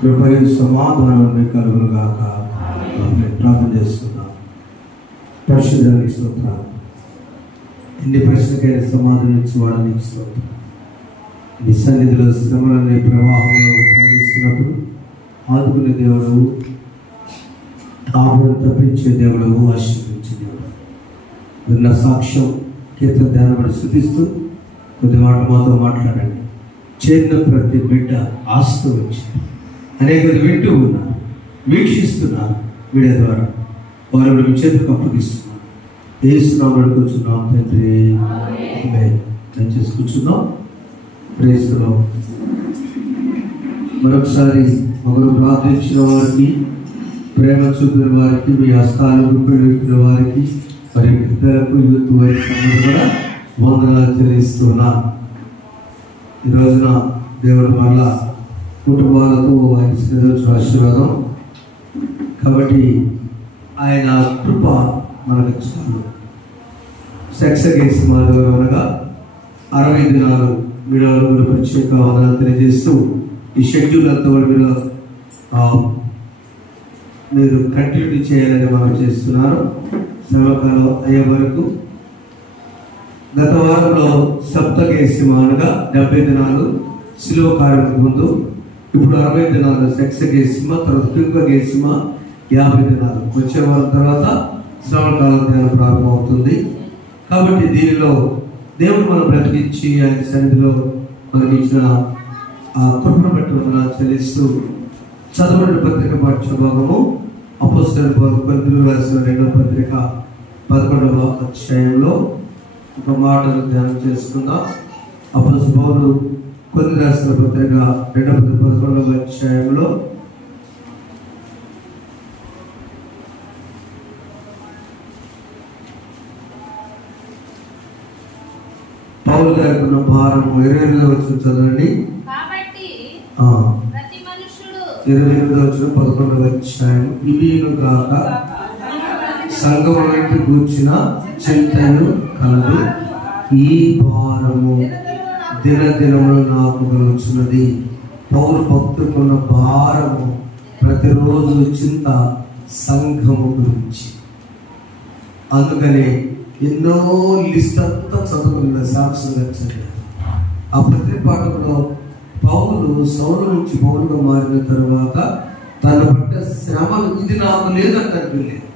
కృపయు సమాధానం కలుగునుగాక. ప్రార్థన చేస్తున్నాం. పరిశుద్ధానికి స్తోత్రాలు. ఎన్ని ప్రశ్నకైన సమాధానం ఇచ్చి వాడనికి స్తోత్రం. నీ సన్నిధిలో శ్రమలనే ప్రవాహంలో ప్రయాణిస్తున్నప్పుడు ఆదుకునే దేవుడు, ఆపదను తప్పించే దేవుడు, ఆశీర్వదించే దేవుడు. విన్న సాక్ష్యం కీర్తన ధ్యానపడి శృతిస్తూ కొద్ది మాట మాతో మాట్లాడండి. చేరిన ప్రతి బిడ్డ ఆశతో వచ్చి అనేక వింటూ ఉన్నారు, వీక్షిస్తున్నారు. వీడియో ద్వారా వారు మీ చేతికి అప్పగిస్తున్నారు. ఏసునామములో కూర్చున్నాం తండ్రి. దయచేసి కూర్చున్నాం. ప్రేస్తులో మరొకసారి ఒకరు ప్రార్థించిన వారికి, ప్రేమ చూపిన వారికి, మీ హస్తాలు గుప్పెడుతున్న వారికి, మరి పిల్లలకు, యూత్ వారికి అందరూ కూడా వందనాలు చెల్లిస్తున్నా. ఈ రోజున దేవుడు మరలా కుటుంబాలకు ఆయన సన్నిధిలో ఆశీర్వాదం. కాబట్టి ఆయన కృప మనకు చాలు. సెక్సగేసి మాధవ అనగా 60 దినాలు వీడియోలు ప్రత్యేక వందనాలు తెలియజేస్తూ ఈ షెడ్యూల్ అంతా మీరు కంటిన్యూ చేయాలని మనం చేస్తున్నారు. శ్రమకాలం అయ్యే వరకు గత వారంలో సప్తకేసిమ అనగా 70 దినాలు శిలువ కార్యక్రమం ముందు, ఇప్పుడు 60 దినాలు సెక్సగేసిమ, తర్వాత కింకగేసిమ 50 దినాలు. వచ్చే వారం తర్వాత శ్రమకాలం ధ్యానం ప్రారంభమవుతుంది. కాబట్టి దీనిలో దేవుడు మనం బ్రతికించి ఆయన సన్నిధిలో మనకి ఇచ్చిన ఆ కృపను బట్టి వందనాలు చెల్లిస్తూ చదవబడిన పత్రిక పాఠ్యభాగము అపోస్తలుల కొరింథీయులకు రాసిన 2వ పత్రిక 11వ అధ్యాయంలో ఒక మాటను ధ్యానం చేసుకుందాం. అపోస్తలుడు పౌలు కొరింథీయులకు రాసిన పత్రిక 2వ పత్రిక 11వ అధ్యాయంలో పౌలు గారికి ఉన్న భారం 28వ వచనం చదవండి. 28వ వచనం 11వ అధ్యాయం. ఇవిను కాక సంఘములను గూర్చిన చింతను కలదు, ఈ భారము దినదినములు నాకు కలుగుచున్నది. పౌరు భక్తుకున్న భారము ప్రతిరోజు చింత సంఘము గురించి. అందుకని ఎన్నో లిస్ట్ అంతా చదువుకున్న సాక్షులుగా చదివారు. ఆ పత్రిక పాఠంలో పౌలు సౌలు నుంచి పౌలుగా మారిన తర్వాత తన పడ్డ శ్రమలు ఇది నాకు లేదు అంటానికి వీల్లేదు,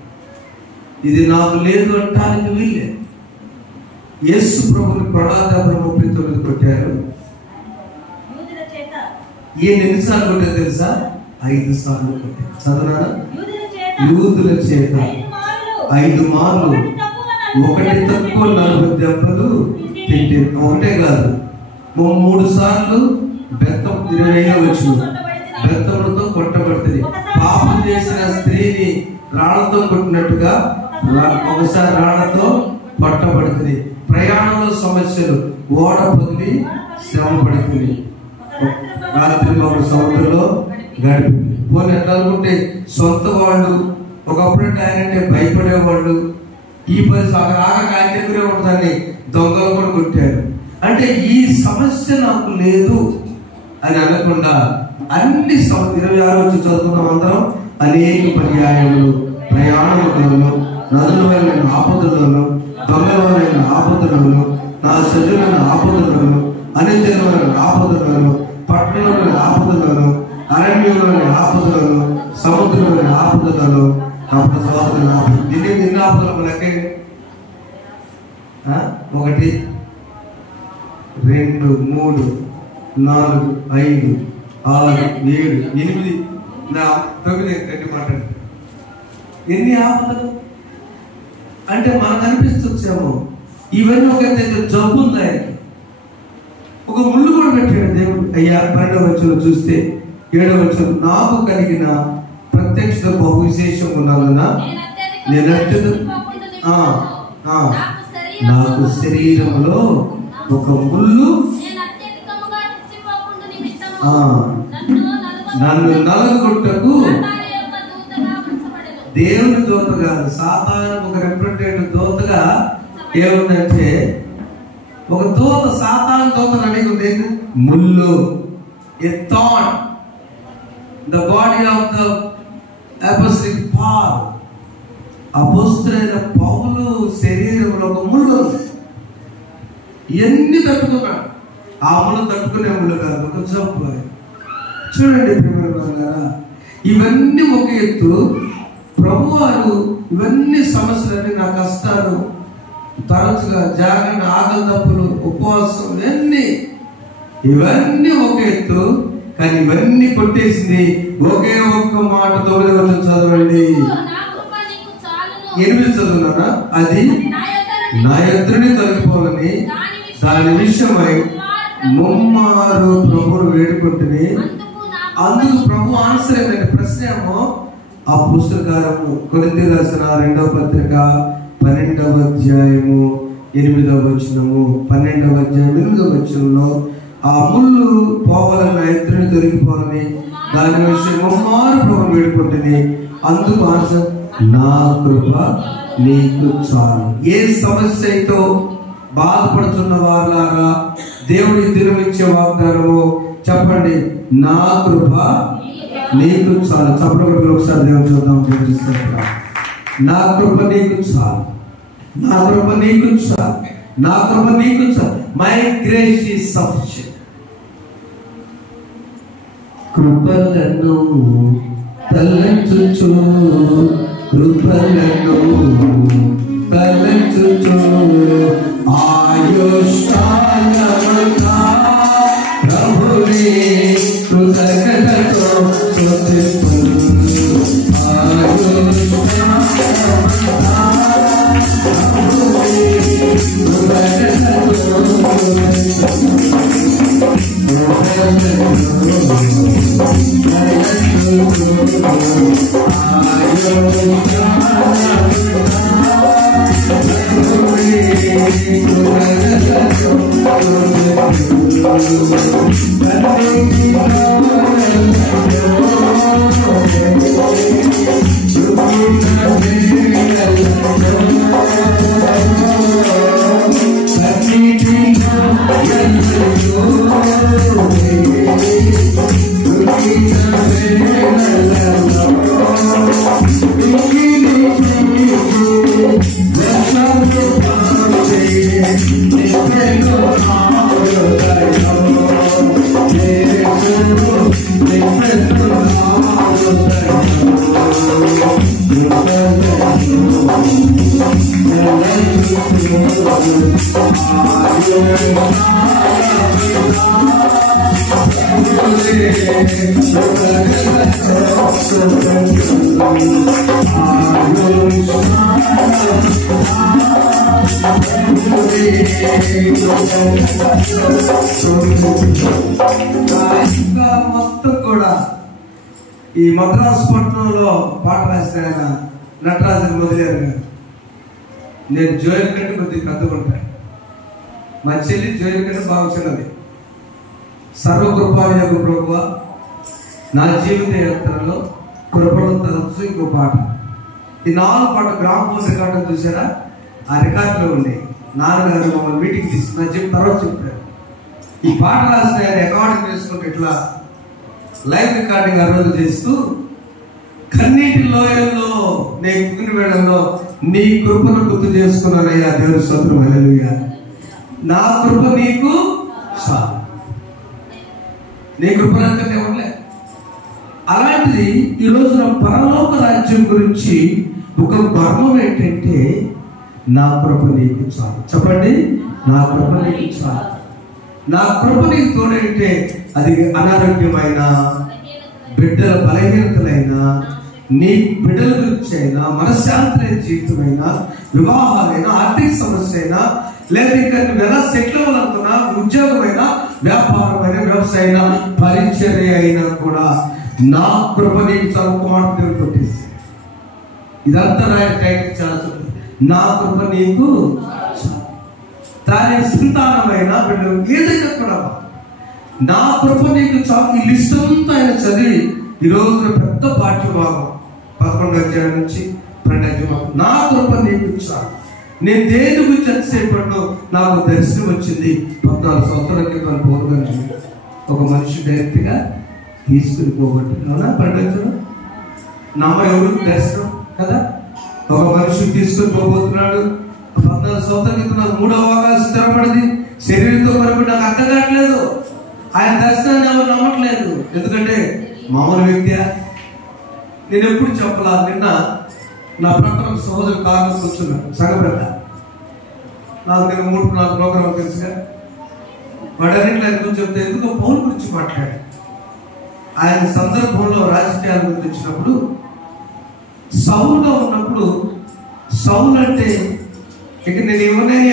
ఇది నాకు లేదు అంటానికి వీల్లేదు. యేసు ప్రభుని ప్రణాదాపం 39 కొట్టారు. ఈయన ఎన్నిసార్లు కొట్టారు తెలుసా? 5 సార్లు కొట్టారు. చదవనా? యూదుల చేత 5 మార్లు, ఒకటి తక్కువ 40 దెబ్బలు తింటే, ఒకటే కాదు 3 సార్లు బెత్తం 20వ వచనం బెత్తములతో కొట్టబడుతుంది. పాపం చేసిన స్త్రీని రాళ్లతో కొట్టినట్టుగా ఒకసారి రాళ్లతో కొట్టబడుతుంది. ప్రయాణంలో సమస్యలు, ఓడ పొంది శ్రమ పడుతుంది. రాత్రి ఒక సముద్రంలో గడిపింది. పోనీ ఎట్లా అనుకుంటే సొంత వాళ్ళు ఒకప్పుడు ఆయన అంటే భయపడేవాళ్ళు, ఈ పరిస్థితి ఆగక ఆయన దగ్గరే ఉంటుందని దొంగలు కూడా కొట్టారు. అంటే ఈ సమస్య నాకు లేదు అని అనకుండా అన్ని 26 వచ్చి చదువుకున్నాం అందరం. అనేక పర్యాయములు ప్రయాణములను, నదులమైన ఆపదలను, దొంగలమైన ఆపదలను, నా సజులైన ఆపదలను, అనింజలోని ఆపదలను, పట్టణంలోని ఆపదలను, అరణ్యంలోని ఆపదలను, సముద్రంలోని ఆపదలను, అప్పుడు సోదరులను ఆపదలు. ఎన్ని ఆపదలు లెక్క? 1 2 3 4 5 6 7 8 9 గట్టి మాట్లాడు. ఎన్ని ఆపదలు అంటే మనకు అనిపిస్తుందేమో ఇవన్నీ ఒక జబ్బు ఉందా, ఒక ముళ్ళు కూడా పెట్టాడు దేవుడు. అయ్యా 12వ వచనంలో చూస్తే 7వ వచనం, నాకు కలిగిన ప్రత్యక్షత బహు విశేషం ఉన్నదన్నా నేను నాకు శరీరంలో ఒక ముళ్ళు నన్ను నలగొట్టకు దేవుని దూతగా, సాతాను ఒక రిప్రజెంటేటివ్ దూతగా ఏముందంటే, ఒక దూత సాతాను దూతను అడిగింది ముళ్ళు, a thorn, the body of the apostle Paul. అపోస్తలుడైన పౌలు శరీరంలో ఒక ముళ్ళు. ఎన్ని తట్టుకున్నాడు, ఆ ముళ్ళు తట్టుకునే ముళ్ళు కాదు, ఒక జబ్బు. చూడండి ప్రియమైన, ఇవన్నీ ఒక ఎత్తు. ప్రభువారు ఇవన్నీ సమస్యలన్నీ, నా కష్టాలు, తరచుగా జాగరణ, ఆకలి తప్పులు, ఉపవాసం, ఇవన్నీ ఒక ఎత్తు. కానీ ఇవన్నీ కొట్టేసింది ఒకే ఒక్క మాట. 9వ వచనం చదవండి. 8 చదువునా, అది నా ఎదురుని తొలగిపోవాలని దాని విషయమై ముమ్మారు ప్రభువును వేడుకుంటుని. అందుకు ప్రభు ఆన్సర్ ఏంటంటే, ప్రశ్న ఏమో ఆ పుస్తకాలము కొరింథీ రాసిన 2వ పత్రిక 12వ అధ్యాయము 8వ వచనము, 12వ అధ్యాయం 8వ వచనంలో ఆ ముళ్ళు పోవాలని, నా ఎత్తుని తొలగిపోవాలని దాని విషయం ముమ్మారు ప్రభువును వేడుకుంటుని. అందుకు ఆన్సర్, నా కృప నీకు చాలు. ఏ సమస్యతో బాధపడుతున్న వారులారా, దేవుడి దినమిచ్చే వాగ్దానము చెప్పండి, నా కృప నీకు చాలు. చప్పట్లు ఒకసారి దేవుడు చూద్దాం. నా కృప నీకు చాలు, నా కృప నీకు చాలు, నా కృప నీకు చాలు. My grace is sufficient. కృపలను తలంచుచు, కృపలను తలంచుచు, ఆయుష్కాలమంతా ప్రభువే కృతజ్ఞతతో స్తుతింతును. ఆయుష్కాలమంతా ప్రభువే కృతజ్ఞతతో మొత్తం కూడా ఈ మద్రాసు పట్టణంలో పాట రాసిన ఆయన నటరాజన్ మొదలయ్యారు గారు. నేను జోయల్ కంటే కొద్దిగా పెద్దకుంటాను, మా చెల్లి జోయల్ కంటే బాగా చిన్నది. సర్వకృపాయోగ ప్రభువ, నా జీవిత యాత్రలో కృపలు తరచు. ఇంకో పాట, ఈ 4 పాట గ్రామఫోన్ రికార్డు చూసారా, ఆ రికార్డులో ఉండే నాన్నగారు మమ్మల్ని మీటింగ్ తీసుకున్నా చెప్పి తర్వాత చెప్పారు. ఈ పాట రాసిన రికార్డింగ్ చేసుకుంటే ఇట్లా లైవ్ రికార్డింగ్ ఆ రోజు చేస్తూ, కన్నీటి లోయల్లో నేను కుగిన వేళల్లో నీ కృపను గుర్తు చేసుకున్నానయ్యా. దేవుని స్తోత్రం, హల్లెలూయా. నా కృప నీకు చాలు. నీ కృపనంతనే ఉండలే. అలాంటిది ఈ రోజున పరలోక రాజ్యం గురించి ఒక మర్మం ఏంటంటే, నా కృప నీకు చాలు. చెప్పండి, నా కృప నీకు చాలు. నా కృప నీకు తోడైతే అది అనారోగ్యమైన, బిడ్డల బలహీనతలైనా, నీ బిడ్డల గురించి అయినా, మనశ్శాంతి లేని జీవితమైనా, వివాహాలైనా, ఆర్థిక సమస్య అయినా, లేదా ఇంకా నువ్వు ఎలా సెటిల్ అవ్వాలనుకున్నా, ఉద్యోగమైనా, వ్యాపారమైన, వ్యవసాయ, పరిచర్య అయినా కూడా నా కృప నీకు చాలు మాట దేవుడు కొట్టేసి. ఇదంతా రాయడం టైటిల్ చాలా చూడండి. నా కృప నీకు దాని సంతానమైన బిడ్డలు ఏదైనా కూడా నా కృప నీకు చాలు. ఈ లిస్ట్ అంతా ఆయన చదివి ఈ రోజున పెద్ద పాఠ్యభాగం 11వ అధ్యాయం నుంచి 12వ అధ్యాయం. నా కృప నీకు చాలు. నేను దేని గురించి ఎంతసేపట్లో నాకు దర్శనం వచ్చింది. 14 సంవత్సరాల క్రితం పోరుగండి ఒక మనిషి డైరెక్ట్ గా తీసుకుని పోగొట్టు. అవునా? 12వ నామ ఎవరు దర్శనం కదా. ఒక మనిషి తీసుకుని పోబోతున్నాడు. 14 సంవత్సరాల క్రితం నాకు 3వ అవకాశం స్థిరపడింది. శరీరంతో మరొకటి నాకు అర్థం కావట్లేదు. ఆయన దర్శనాన్ని ఎవరు నమ్మట్లేదు. ఎందుకంటే మామూలు వ్యక్తి. నేను ఎప్పుడు చెప్పలా. నిన్న నా ప్రకారం సహోదరు కారణం కూర్చున్నాను. సగబ్రత నాకు నేను 3-4 ప్రోగ్రాం తెలుసుగా. వాడన్నింటిలో ఆయన గురించి చెప్తే ఎందుకో పౌలు గురించి మాట్లాడాడు. ఆయన సందర్భంలో రాజకీయాల గురించి వచ్చినప్పుడు, సౌలుగా ఉన్నప్పుడు, సౌలు అంటే ఇక నేను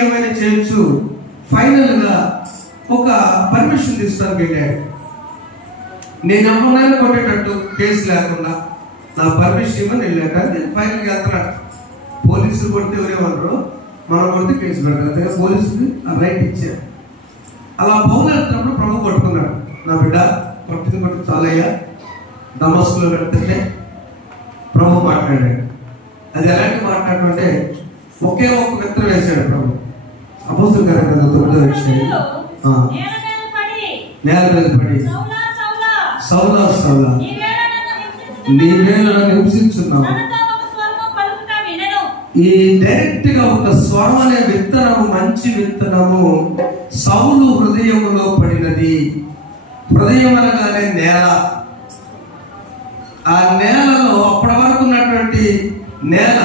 ఏమైనా చేయొచ్చు, ఫైనల్ గా ఒక పర్మిషన్ తీసుకోవడానికి వెళ్ళాడు. నేను ఎవరైనా కొట్టేటట్టు కేసు లేకుండా నా పర్మిషన్ ఇవ్వని వెళ్ళాక నేను ఫైనల్ గా వెళ్తున్నాడు. పోలీసులు కొడితే ఎవరేమన్నారు, మనం కొడితే కేసు పెడతారు. అంతగా పోలీసులు ఆ రైట్ ఇచ్చారు. అలా పౌలు వెళ్తున్నప్పుడు ప్రభు కొట్టుకున్నాడు. నా బిడ్డ కొట్టి చాలయ్యా. దమస్కులో వెళ్తుంటే ప్రభు మాట్లాడాడు. అది ఎలాంటి మాట్లాడటం అంటే ఒకే ఒక్క మిత్రం వేశాడు ప్రభు. అపోస్తలుల కార్యాలు 9వ అధ్యాయం నేల మీద పడి, సౌలా సౌలా నీవే నన్ను హింసించున్నావు. ఈ డైరెక్ట్ గా ఒక స్వరం అనే విత్తనము, మంచి విత్తనము సౌలు హృదయములో పడినది. హృదయం అనగానే నేల. ఆ నేలలో అప్పటి వరకు ఉన్నటువంటి నేల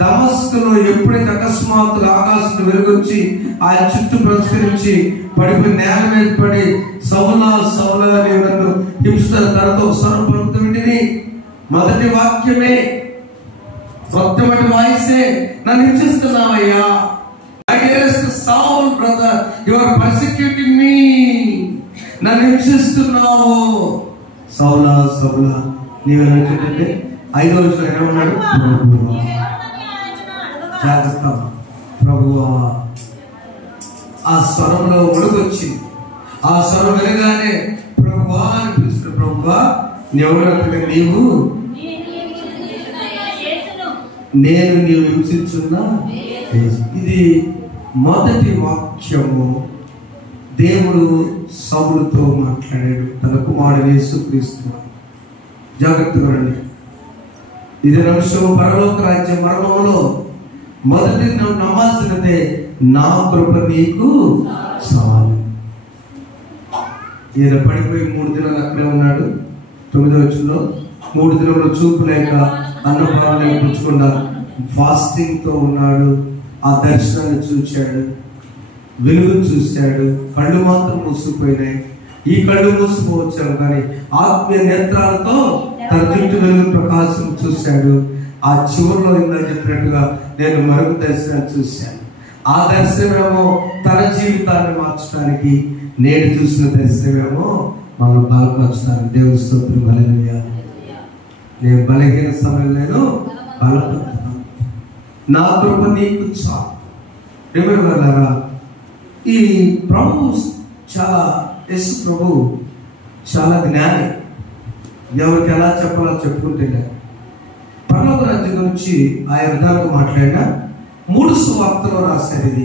దమస్కులో ఎప్పుడైతే అకస్మాత్తుగా ఆకాశం వెలుగొచ్చి ఆ చుట్టూ ప్రస్కరించి పడిపోయి నేల మీద పడి సౌలా సౌలా అని నన్ను హింసిస్తున్న తర్వాత ఒక స్వరం పలుకుతుంది. మొదటి వాక్యమే, మొట్టమొదటి వాయిసే, నన్ను హింసిస్తున్నావయ్యా. Saul brother, you are persecuting me. నన్ను హింసిస్తున్నావు. సౌలా సౌలా నీవేనంటే 5వ వచనం ఏమన్నాడు? ప్రభువా, జాగ్రత్త ప్రభువా. ఆ స్వరంలో ఒడుగొచ్చింది. ఆ స్వరం వినగానే ప్రభువా అని పిలుస్తున్న ప్రభువా ఎవరంటే నీవు, నేను నీవు హింసించున్నా. ఇది మొదటి వాక్యము. దేవుడు సౌలుతో మాట్లాడాడు, తన కుమారుడు యేసుక్రీస్తు. జాగ్రత్తగా రండి. ఇది అంశం పరలోక రాజ్య మర్మంలో మొదటి నమ్మాల్సినదే, నా కృప నీకు చాలు. ఈయన పడిపోయి 3 దినాలు అక్కడే ఉన్నాడు. 9వ వచనంలో 3 దినంలో చూపు లేక, అన్నపానం లేక, పుచ్చకుండా ఫాస్టింగ్ తో ఉన్నాడు. ఆ దర్శనాన్ని చూశాడు, వెలుగు చూశాడు. కళ్ళు మాత్రం మూసుకుపోయినాయి. ఈ కళ్ళు మూసుకుపోవచ్చాడు కానీ ఆత్మీయ నేత్రాలతో తన చుట్టూ వెలుగు ప్రకాశం చూశాడు. ఆ చివరిలో ఇందా చెప్పినట్టుగా నేను మరొక దర్శనాన్ని చూశాను. ఆ దర్శనమేమో తన జీవితాన్ని మార్చడానికి, నేడు చూసిన దర్శనమేమో మనం బలపరచడానికి. దేవుని స్తోత్రం. హల్లెలూయా. నేను బలహీన సమయంలో నేను బలపడతాను. నా కృప నీకు చాలు. ఎవరున్నారా? ఈ ప్రభు చాలా, యేసు ప్రభు చాలా జ్ఞాని. ఎవరికి ఎలా చెప్పాలో చెప్పుకుంటే పరలోక రాజ్యం గురించి ఆ విధానంగా మాట్లాడిన 3 సువార్తలో రాశారు. ఇది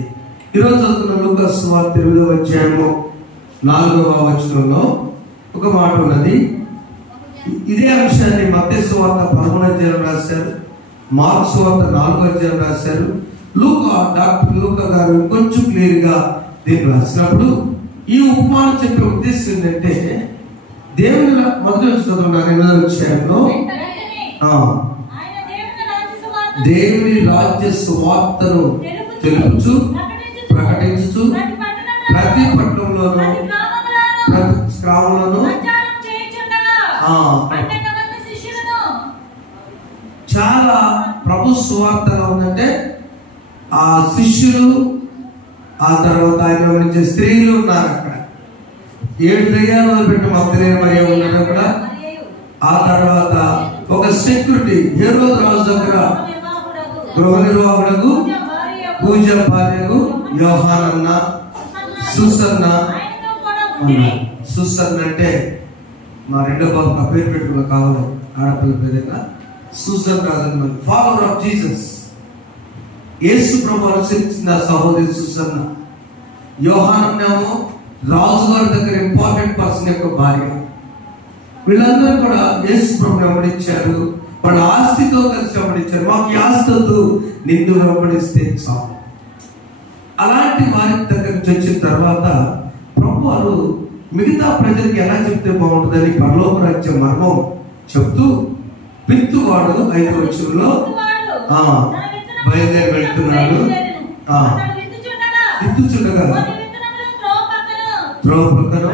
ఈరోజు చదువుతున్న లూకా సువార్త 8వ అధ్యాయము 4వ వచనంలో ఒక మాట ఉన్నది. ఇదే అంశాన్ని మత్తయి సువార్త 11వ అధ్యాయం రాశారు, మార్కు సువార్త 4వ అధ్యాయం రాశారు. డాక్టర్ లూకా గారు కొంచెం క్లియర్ గా దీన్ని రాసినప్పుడు ఈ ఉపమానం చెప్పే ఉద్దేశం ఏంటంటే, దేవుని మొదటి చదువుతున్నారు 8వ అధ్యాయంలో దేవుని రాజ్య సువార్తను తెలుపుచు ప్రకటించుచు ప్రతి పట్టణంలోనూ ప్రతి గ్రామంలోనూ చాలా ప్రభు సువార్తలో ఉందంటే ఆ శిష్యులు, ఆ తర్వాత ఆయన గమనించే స్త్రీలు ఉన్నారు అక్కడ. 7 దయ్యాలు మొదలుపెట్టి మగ్దలేనే మరియ ఉన్నారు అక్కడ. ఆ తర్వాత ఒక సెక్యూరిటీ హేరోదు రాజు దగ్గర గృహ నిర్వాహకుడు పూజ భార్యకు యోహానన్న, సుసన్న. సుసన్న అంటే మా రెండో బాబు ఆ పేరు పెట్టుకున్న కావాలి, ఆడపిల్ల పేరైనా Susan Rajanna, father of Jesus. యేసు ప్రభు అనుసరించిన సహోదరి సుసన్న. యోహానన్నేమో రాజుగారి దగ్గర ఇంపార్టెంట్ పర్సన్ యొక్క భార్య. వీళ్ళందరూ కూడా యేసు ప్రభుని వెంబడించారు. వాళ్ళ ఆస్తితో కలిసి వెంబడించారు. మాకు ఈ ఆస్తి వద్దు, నిన్ను వెంబడిస్తే చాలు. అలాంటి వారి దగ్గర నుంచి వచ్చిన తర్వాత ప్రభు వారు మిగతా ప్రజలకు ఎలా చెప్తే బాగుంటుందని పరలోక రాజ్య మర్మం చెప్తూ విత్తువాడు 5వ వచనంలో బయలుదేరి వెళ్తున్నాడు. విత్తుచుండగా త్రోవ ప్రక్కన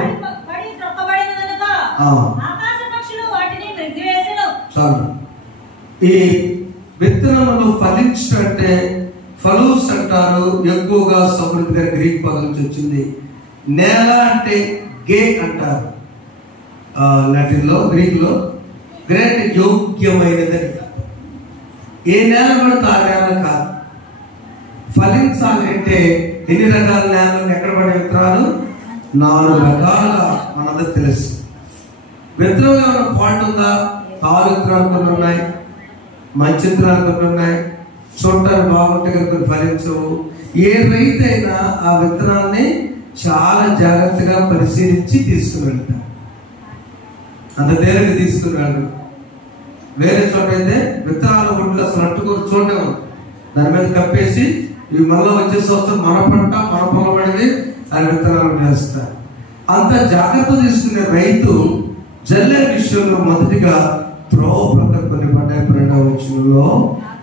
చాలు. ఈ విత్తనములు ఫలించంటే ఫలూస్ అంటారు. ఎక్కువగా సమృద్ధిగా గ్రీక్ పదం నుంచి వచ్చింది. నేల అంటే గే అంటారు లాటిన్ లో, గ్రీక్ లో. గ్రేట్ యోగ్యమైనదని. ఏ నేల పడితే ఆ నేల కాదు. ఫలించాలి అంటే ఎన్ని రకాల నేలలు, ఎక్కడ పడే విత్తనాలు? 4 రకాలుగా మనందరికి తెలుసు. విత్తనం ఏమైనా ఫాల్ట్ ఉందా? తాలు విత్తనాలు కొన్ని ఉన్నాయి, మంచి విత్తనాలు కొన్ని ఉన్నాయి, చూడటానికి బాగుంటే కొన్ని ఫలించవు. ఏ రైతు అయినా ఆ విత్తనాన్ని చాలా జాగ్రత్తగా పరిశీలించి తీసుకుని వెళ్తారు. అంత తేలిక తీసుకున్నాడు. వేరే చోట అయితే విత్తనాలు ఒడ్లు అసలు అట్టుకొని చూడలేము, దాని మీద కప్పేసి ఇవి మళ్ళీ వచ్చే సంవత్సరం మన పంట మన పొలం పడింది అని విత్తనాలు వేస్తారు. అంత జాగ్రత్త తీసుకునే రైతు జల్లే విషయంలో మొదటిగా త్రోవ ప్రక్కన కొన్ని పడ్డాయి. 2వ వచనంలో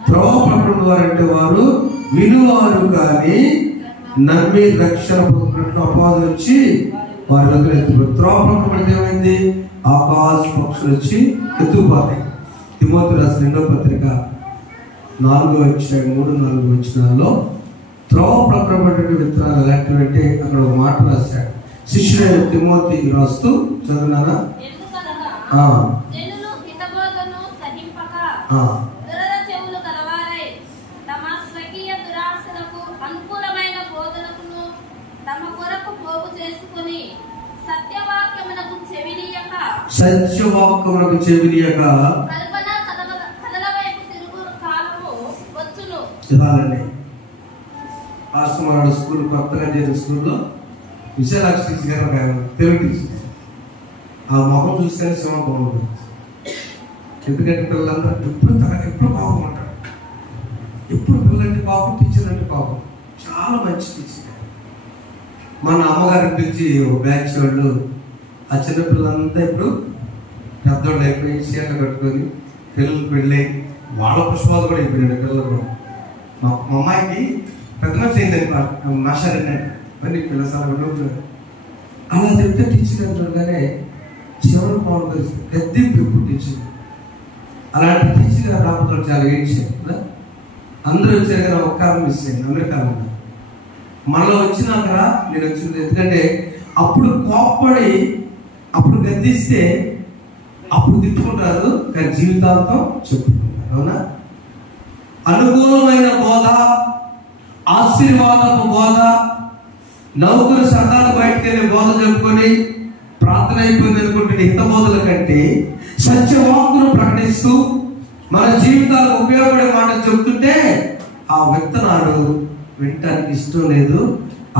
త్రోవ ప్రక్కన వారంటే వారు వినువారు కానీ నమ్మి రక్షణ పొందినట్లు అపవాదం వచ్చి వారి దగ్గర ఎత్తుకు. త్రోవ ప్రక్కన పడితే ఏమైంది? ఆకాశ పక్షులు వచ్చి ఎత్తుకుపోతాయి. తిమోతి రాసిన 2వ పత్రిక 4వ అధ్యాయం 3-4 వచనాల్లో త్రోవ ప్రక్కన పడిన విత్తనాలు ఎలాంటివంటే అక్కడ ఒక మాట రాశాడు. శిష్యుడైన తిమోతి రాస్తూ చదువునారా? సత్యవాక్యమునకు చెవినియక ఇదాలండి. ఆశ్రమాల స్కూల్ కొత్తగా చేరిన స్కూల్లో విశాలాక్షి టీచర్ గారు ఒక తెలుగు టీచర్. ఆ మొహం చూస్తే సింహ బాగుంటుంది. ఎందుకంటే పిల్లలందరూ ఎప్పుడు బాగుంటారు. ఎప్పుడు పిల్లలంటే బాబు, టీచర్ అంటే బాబు. చాలా మంచి టీచర్. మన అమ్మగారి పిలిచి ఒక బ్యాచ్ వాళ్ళు ఆ చిన్నపిల్లలంతా ఇప్పుడు పెద్దవాళ్ళు అయిపోయి చీరలు కట్టుకొని పిల్లలు పెళ్ళి వాళ్ళ పుష్పాలు కూడా అయిపోయినాడు పిల్లలు కూడా. మా అమ్మాయికి పెద్ద మనిషి అయిందని మాస్టర్ మరి పిల్లలు అలా చెప్తే టీచర్ అంటుండగానే చివరి పవన్ కలిసి గద్దెంపు ఎప్పుడు టీచర్. అలాంటి టీచర్ గారు రాకపోతే చాలా ఏడ్చారు కదా. అందరూ వచ్చారు కదా, ఒక్క కాలం మిస్ అయింది. అందరి కాలం మనలో వచ్చినాకరా నేను వచ్చింది. ఎందుకంటే అప్పుడు కోప్పడి అప్పుడు గద్దిస్తే అప్పుడు తిట్టుకుంటారు, కానీ జీవితాంతం చెప్పుకుంటారు. అవునా? అనుకూలమైన బోధ, ఆశీర్వాదపు బోధ, నౌకరు సరదాలు బయటకు వెళ్ళి బోధ చెప్పుకొని ప్రార్థన అయిపోయింది అనుకుంటే హిత బోధల కంటే సత్యవాక్కును ప్రకటిస్తూ మన జీవితాలకు ఉపయోగపడే మాటలు చెప్తుంటే ఆ విత్తనాలు వినటానికి ఇష్టం లేదు.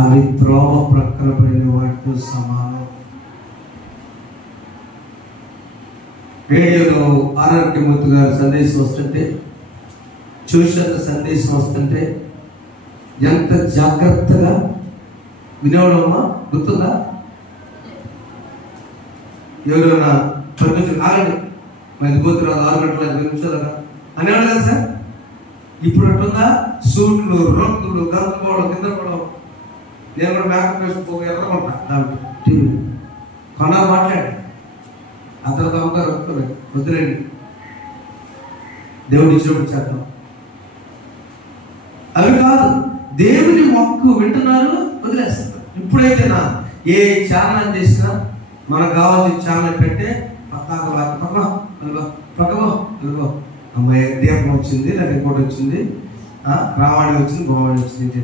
అవి త్రోవ ప్రక్కన పడిన వాటితో సమానం. రేడియోలో ఆరోగ్యమూర్తి గారి సందేశం వస్తుంటే, చూసినంత సందేశం వస్తుంటే ఎంత జాగ్రత్తగా వినేవాడమ్మా. గుర్తుందా? ఎవరైనా పరిగెత్తులు ఆగండి, మరి పోతురు 6 గంటల 5 నిమిషాలు అనేవాడు కదా సార్. ఇప్పుడు అట్టుందా? సూట్లు, రంగులు, గంతుకోవడం, కింద పడడం. నేను కూడా మేకప్ వేసుకుపోయి ఎర్రకుంటా దాంట్లో టీవీ కొనాలి మాట్లాడి అతను అమ్మగారు వద్దులేండి, దేవుడు ఇచ్చినప్పుడు చేద్దాం. అవి కాదు, దేవుని మొక్కు వింటున్నారు, వదిలేస్తారు. ఇప్పుడైతే నా ఏ ఛానల్ చేసినా మనకు కావాల్సిన ఛానల్ పెట్టే పక్కగో అమ్మాయి దీపం వచ్చింది, లేదా ఇంకోటి వచ్చింది, రావాణి వచ్చింది, గోవాణి వచ్చింది.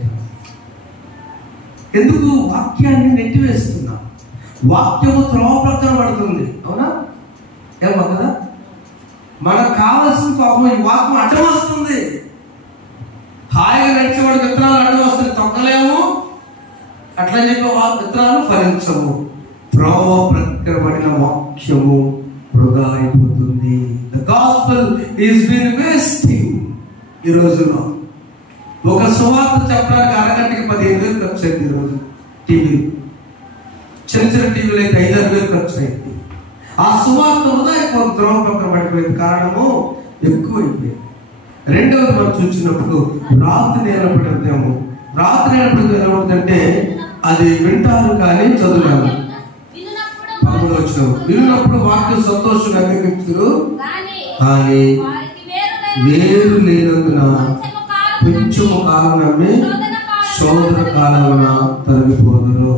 ఎందుకు? వాక్యాన్ని నెట్టివేస్తున్నాం. వాక్యము త్రోవ ప్రక్కన పడుతుంది. అవునా? ఏమో కదా, మనకు కావాల్సిన పాపం ఈ వాక్యం అడ్డం వస్తుంది. హాయిగా నడిచేవాడు విత్తనాలు అడ్డం వస్తుంది, తొక్కలేము. అట్లా చెప్పే విత్తనాలు ఫలించవు. త్రోవ ప్రక్కన పడిన వాక్యము వృధా అయిపోతుంది. The gospel is been wasting. ఈ రోజులో ఒక సువార్త చెప్పడానికి అరగంటకి 15,000 ఖర్చు అయింది. ఈరోజు టీవీ, చిన్న చిన్న టీవీలు అయితే 5,000 ఖర్చు అయింది. ఆ సువార్త వృధా అయిపోతుంది, త్రోవ ప్రక్కన పడిపోయింది. కారణము ఎక్కువైపోయింది. రెండవది మనం చూసినప్పుడు రాత్రి నేలపడేమో, రాత్రి నేలపడితే ఏమవుతుందంటే అది వింటారు కానీ చదువుతారు. 11 వచ్చిన విన్నప్పుడు వాక్యం సంతోషంగా అంగీకరిస్తారు, కానీ వేరు లేనందున కొంచెము కాలమే శోధన కాలమున తొలగిపోదురు.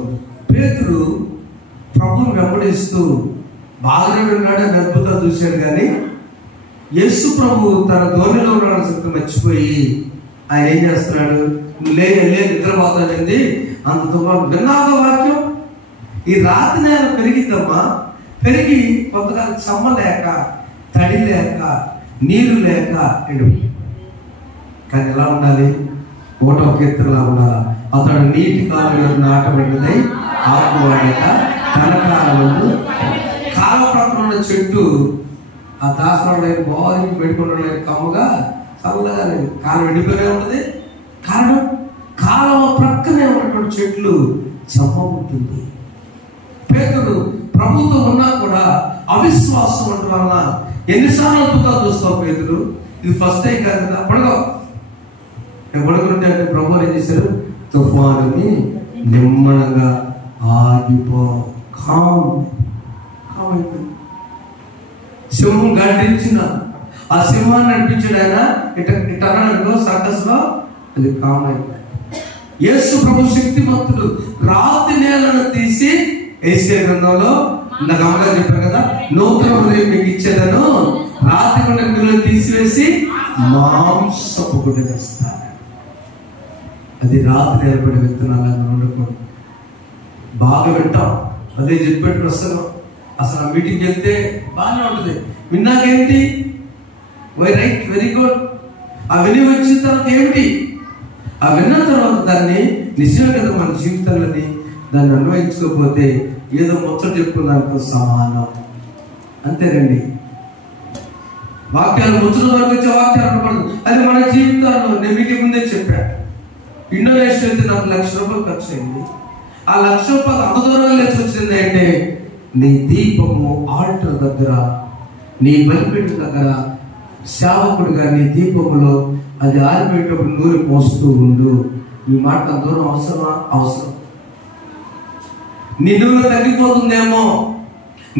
పేతురు ప్రభువుని వెంబడిస్తూ బాగానే ఉన్నాడు, అద్భుతాలు చూశాడు. కానీ యేసు ప్రభు తన ధోనిలో ఉన్నాడు సత్యం మర్చిపోయి ఆయన ఏం చేస్తున్నాడు? లేదు నిద్రపోతానండి, అంత దూరం విన్నాక వాక్యం. ఈ రాత్రి నేల పెరిగిద్దమ్మా, పెరిగి కొంతగా చెమ్మ లేక, తడి లేక, నీరు లేక ఎండు. కానీ ఎలా ఉండాలి? ఓటో కీర్తనలా ఉండాలా? అతడు నీటి కాలంలో నాటబడినదై ఆకువాడక తన కాలంలో కాల ప్రక్కన ఉన్న చెట్టు ఆ దాసనాడు బాగా పెట్టుకున్న కమ్మగా చల్లగా లేదు, కాలం ఎండిపోయినే ఉన్నది. కారణం కాలం ప్రక్కనే ఉన్నటువంటి చెట్లు చెమ్మ ఉంటుంది. పేతుడు ప్రభుతో ఉన్నా కూడా అవిశ్వాసం ఉండడం వలన ఎన్నిసార్లు అద్భుతాలు చూస్తావు పేతుడు? ఇది ఫస్ట్ టైం కాదు కదా. పడుకుంటే అంటే ప్రభు ఏం చేశారు? తుఫానుని నిమ్మడంగా ఆగిపో, సింహం గడ్డించిన ఆ సింహాన్ని నడిపించాడు ఆయన. ఇటన్నాడు సర్కస్ లో, అది కామ్ అయిపోయింది. యేసు ప్రభు శక్తిమంతుడు. రాతి నేలను తీసి యేసయ్య గ్రంథంలో ఇందాక అమ్మగారు చెప్పారు కదా, నూతన హృదయం మీకు ఇచ్చేదను, రాతి గుండె తీసివేసి మాంసపు గుండె వేస్తారు. అది రాత్రి నిలబడి విత్తనాలు ఉండకూడదు. బాగా వింటాం, అదే చెప్పేట్టు వస్తాను. అసలు ఆ మీటింగ్కి వెళ్తే బాగానే ఉంటుంది, విన్నాకేంటి? Right, very good. ఆ విని వచ్చిన తర్వాత ఏమిటి? ఆ విన్న తర్వాత దాన్ని నిజంగా కదా మన జీవితంలోని దాన్ని అన్వయించుకోకపోతే ఏదో ముచ్చట చెప్పుకున్నాక సమానం. అంతేనండి. వాక్యాలు ముచ్చట వరకు వచ్చే వాక్యాలు అనకూడదు. అది మన జీవితాల్లో నేను మీకు ముందే చెప్పాను. ఇండోనేషియా అయితే నాకు ₹1,00,000 ఖర్చు అయింది. ఆ ₹1,00,000 అంత దూరం లేచి వచ్చింది అంటే నీ దీపము ఆల్టర్ దగ్గర, నీ బలిపీఠం దగ్గర సేవకుడిగా నీ దీపములో అది ఆరిపోయేటప్పుడు నూనె పోస్తూ ఉండు. ఈ మాట దూరం అవసరమా? అవసరం. నీ నూనె తగ్గిపోతుందేమో.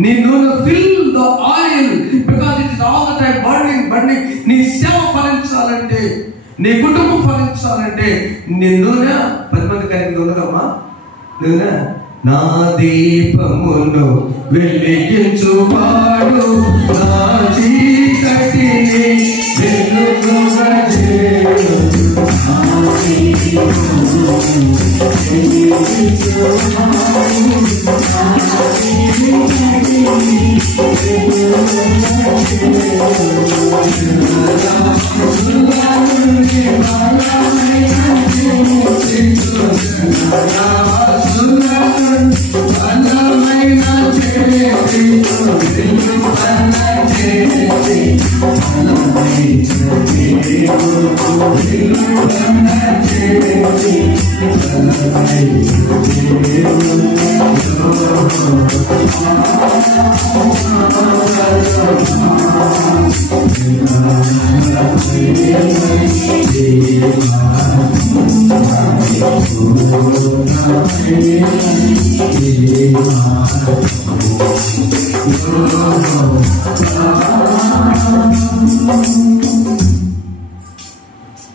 నీ నూనె fill the oil because it is all the time burning. నీ సేవ ఫలించాలంటే, నీ కుటుంబం ఫలించాలంటే నీ నూనె 10 మంది కలిగి నూనెమ్మా. నూనె నా దీపమును వెలిగించువాడు, నా చీకటిని వెలుగునజేయుడు.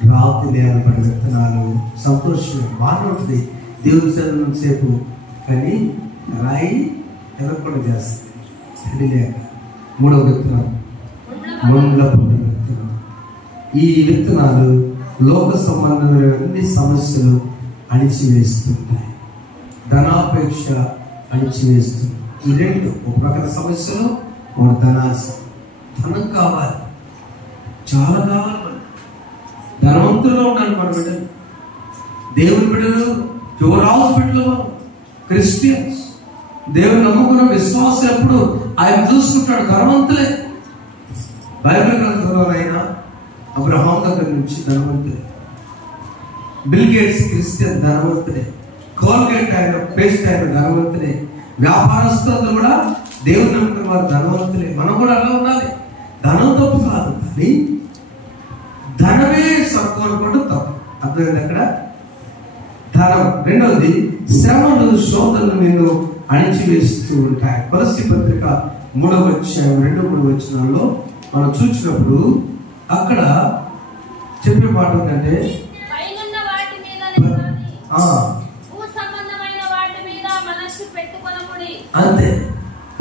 రాత్రి నేలపడి విత్తనాలు సంతోషమే బాగా ఉంటుంది దేవుని సన్నిధిలో సేపు, కానీ రాయి ఎదగకుండా చేస్తుంది. అది లేక మూడవ విత్తనం ముండ్ల పొద విత్తనం. ఈ విత్తనాలు లోక సంబంధమైన అన్ని సమస్యలు అణిచివేస్తుంటాయి. ధనాపేక్ష అణిచివేస్తుంది. ఈ రెండు ఒక ప్రకార సమస్యలు, ఒక ధనాశ. ధనం కావాలి, చాలా కావాలి. ధనవంతులుగా ఉండాలి మన బిడ్డలు, దేవుని బిడ్డలు, యువర్ హాస్పిటల్ క్రిస్టియన్స్, దేవుని నమ్ముకున్న విశ్వాసం ఎప్పుడు ఆయన చూసుకుంటాడు. ధనవంతులే. బైబిల్ గ్రంథంలోనైనా అబ్రహాం దగ్గర నుంచి ధనవంతులే. బిల్ గేట్స్ క్రిస్టియన్ ధనవంతులే. కోల్గేట్ ఆయన పేస్ట్ ఆయన ధనవంతులే. వ్యాపారస్తులు కూడా దేవుని నమ్ముకున్న వారు ధనవంతులే. మనం కూడా అలా ఉండాలి. ధనం తప్పు కాదు, కానీ ధనమే సత్వం అనుకోవడం తప్పు. అర్థమైంది అక్కడ ధనం. రెండవది శ్రమలు, శోధనలు నిన్ను అణిచివేస్తూ ఉంటాయి. కొలస్సీ పత్రిక 3వ అధ్యాయం 2-3 వచనాల్లో మనం చూసినప్పుడు అక్కడ చెప్పే మాట ఏంటంటే అంతే,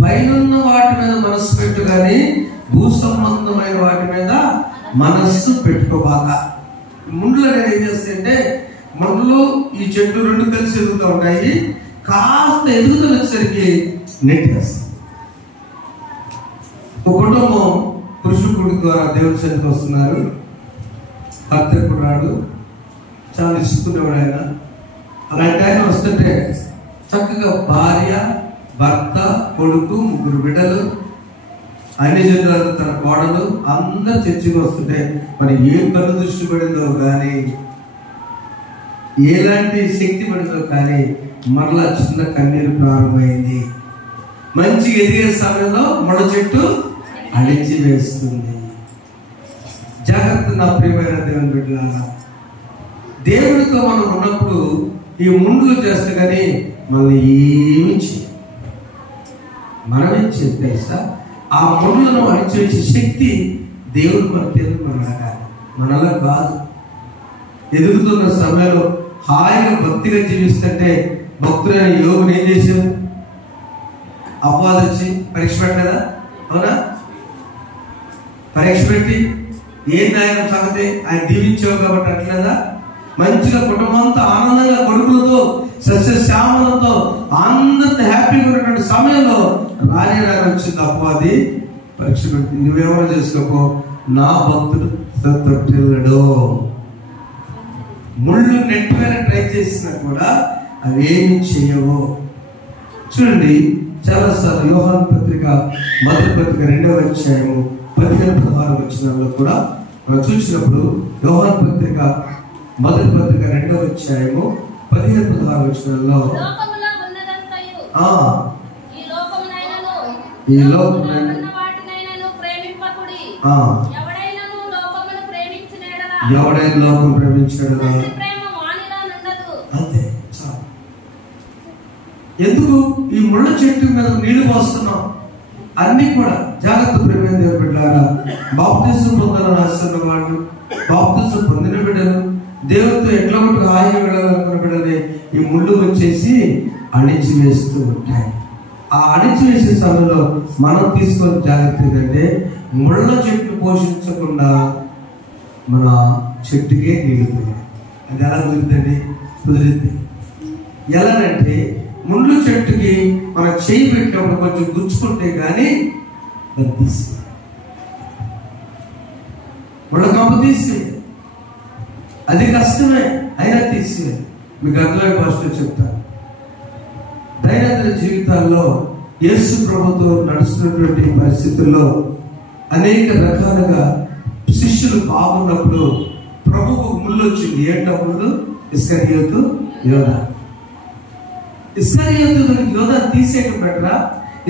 పైనున్న వాటి మీద మనస్సు పెట్టు కానీ భూ సంబంధమైన వాటి మీద మనస్సు పెట్టుకోబాక. ముండ్లు ఏం చేస్తాయంటే, ముండ్లు ఈ చెట్లు రెండు కలిసి ఎదుగుతూ ఉంటాయి. కాస్త ఎదుగుతూ వచ్చేసరికి నెట్టేస్తాయి. ఒక కుటుంబం పురుషుడి ద్వారా దేవుని సన్నిధికి వస్తున్నారు. భర్తకుడు రాడు, చాలా ఇసుకునేవాడు ఆయన. అలాంటి ఆయన వస్తుంటే చక్కగా భార్య, భర్త, కొడుకు, 3 బిడ్డలు, అన్ని జనులు, తన కోడలు అందరు చర్చికి వస్తుంటే మరి ఏం కళ్ళు దృష్టి పడిందో కానీ, ఎలాంటి శక్తి పడిందో కానీ మరలా చిన్న కన్నీరు ప్రారంభమైంది. మంచిగా ఎదిగే సమయంలో ముళ్ళ చెట్టు అణిచి వేస్తుంది. జాగ్రత్త నా ప్రియమైన దేవుని బిడ్డలారా, దేవుడితో మనం ఉన్నప్పుడు ఈ ముండ్లు చేస్తే కానీ మనల్ని ఏమి చేయాలి. మనమేం చెప్పేసా ఆ ముండ్లను అణిచివేసే శక్తి దేవుడు మనకి మనం అడగాలి. మనలా కాదు. ఎదుగుతున్న సమయంలో హాయిగా భక్తిగా జీవిస్తుంటే భక్తులైన యోగుని ఏం చేశారు? అపవాదం వచ్చి పరీక్ష పెట్టలేదా? అవునా? పరీక్ష పెట్టి ఏంది ఆయన సంగతి, ఆయన దీవించావు కాబట్టి అట్లేదా? మంచిగా కుటుంబం అంతా ఆనందంగా కొడుకులతో సస్యశ్యామలతో అందరితో హ్యాపీగా ఉన్నటువంటి సమయంలో రాని వచ్చింది అపవాది. పరీక్ష పెట్టి నువ్వేమో చేసుకోపో, నా భక్తుడు తొట్టిల్లడు. ముళ్ళు నెట్టుగానే ట్రై చేసినా కూడా అవేమి చేయవు. చూడండి, చాలాసార్లు యోహాను పత్రిక 2వ అధ్యాయము 15-16 వచనాల్లో కూడా మనం చూసినప్పుడు, యోహాను పత్రిక 2వ అధ్యాయము 15-16 వచనాల్లో ఈ లోకమునైనను ఎవడైనా లోకం ప్రేమించాడు అంతే. ఎందుకు ఈ ముళ్ళ చెట్టు మీద నీళ్లు పోస్తున్నాం? అన్ని కూడా జాగ్రత్త ప్రేమ దేవుని బిడ్డలారా. బాప్తిసం పొందాలని ఆశిస్తున్న వాళ్ళు, బాప్తిసం పొందిన బిడ్డలు, దేవుడితో ఎట్లా ఒకటి హాయిగా వెళ్ళాలనుకున్న బిడ్డని ఈ ముళ్ళు వచ్చేసి అణిచివేస్తూ ఉంటాయి. ఆ అణిచివేసే సమయంలో మనం తీసుకొని జాగ్రత్త ఏంటంటే, ముళ్ళ చెట్టు పోషించకుండా మన చెట్టుకే నీళ్ళు పోయాయి. అది ఎలా కుదురుతుంది? కుదిరింది. ఎలానంటే, ముళ్ళు చెట్టుకి మనం చేయి పెట్టినప్పుడు కొంచెం గుచ్చుకుంటే కానీ అది తీసి ముళ్ళ కంప తీసి అది కష్టమే, అయినా తీసి మీకు అర్థమై ఫస్ట్ చెప్తాను. దైనందిన జీవితాల్లో యేసు ప్రభుతో నడుస్తున్నటువంటి పరిస్థితుల్లో అనేక రకాలుగా శిష్యులు బాగున్నప్పుడు ప్రభువు ముళ్ళు వచ్చింది. ఏంటో ముళ్ళు? ఇస్కరియోతు యోధ. ఇస్కరియోతు యోధ తీసేయడం బెటరా?